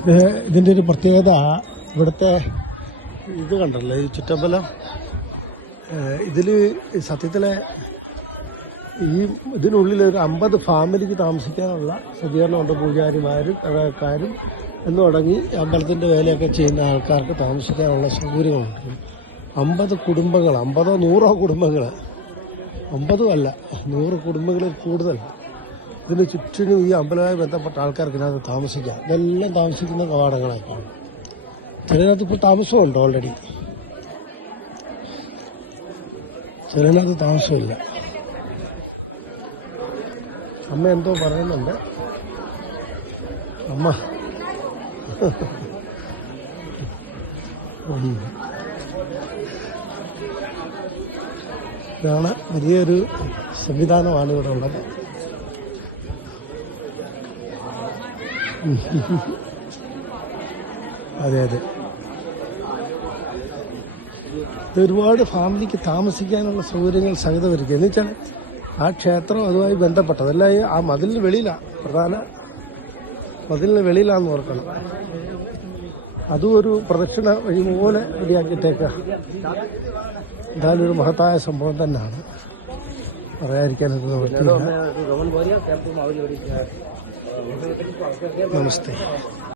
ഇതിൻ്റെ ഒരു പ്രത്യേകത ഇവിടുത്തെ ഇത് കണ്ടല്ലോ, ഈ ചുറ്റമ്പലം. ഇതിൽ സത്യത്തിലെ ഇതിനുള്ളിൽ ഒരു 50 ഫാമിലിക്ക് താമസിക്കാനുള്ള സജ്ജീകരണമുണ്ട്. പൂജാരിമാരും കടക്കാരും എന്ന് തുടങ്ങി അമ്പലത്തിൻ്റെ വേലയൊക്കെ ചെയ്യുന്ന ആൾക്കാർക്ക് താമസിക്കാനുള്ള സൗകര്യങ്ങളുണ്ട്. 50 കുടുംബങ്ങൾ, 50 100 കുടുംബങ്ങൾ, 50 അല്ല 100 കുടുംബങ്ങളിൽ കൂടുതൽ ഇതിന് ചുറ്റിനും ഈ അമ്പലവുമായി ബന്ധപ്പെട്ട ആൾക്കാർക്ക് ഇതിനകത്ത് താമസിക്കാം. ഇതെല്ലാം താമസിക്കുന്ന കവാടങ്ങളൊക്കെയാണ്. ചിലതിനകത്ത് ഇപ്പോൾ താമസമുണ്ട് ഓൾറെഡി, ചിലതിനകത്ത് താമസമില്ല. അമ്മ എന്തോ പറയുന്നുണ്ട്. അമ്മ ഇതാണ് വലിയൊരു സംവിധാനമാണ് ഇവിടെ ഉള്ളത്. അതെ അതെ, ഒരുപാട് ഫാമിലിക്ക് താമസിക്കാനുള്ള സൗകര്യങ്ങൾ സഹിതം ഒരുക്കുക. എന്ന് വെച്ചാൽ ആ ക്ഷേത്രം അതുമായി ബന്ധപ്പെട്ടത് അല്ല, ആ മതിലിന് വെളിയിലാണ്, പ്രധാന മതിലിന് വെളിയിലാണെന്ന് ഓർക്കണം. അതും ഒരു പ്രദക്ഷിണ വഴി പോലെ റെഡിയാക്കിയിട്ടേക്ക. എന്തായാലും ഒരു മഹത്തായ സംഭവം തന്നെയാണ്, പറയാതിരിക്കാനൊന്നും പറ്റില്ല. നമസ്തേ.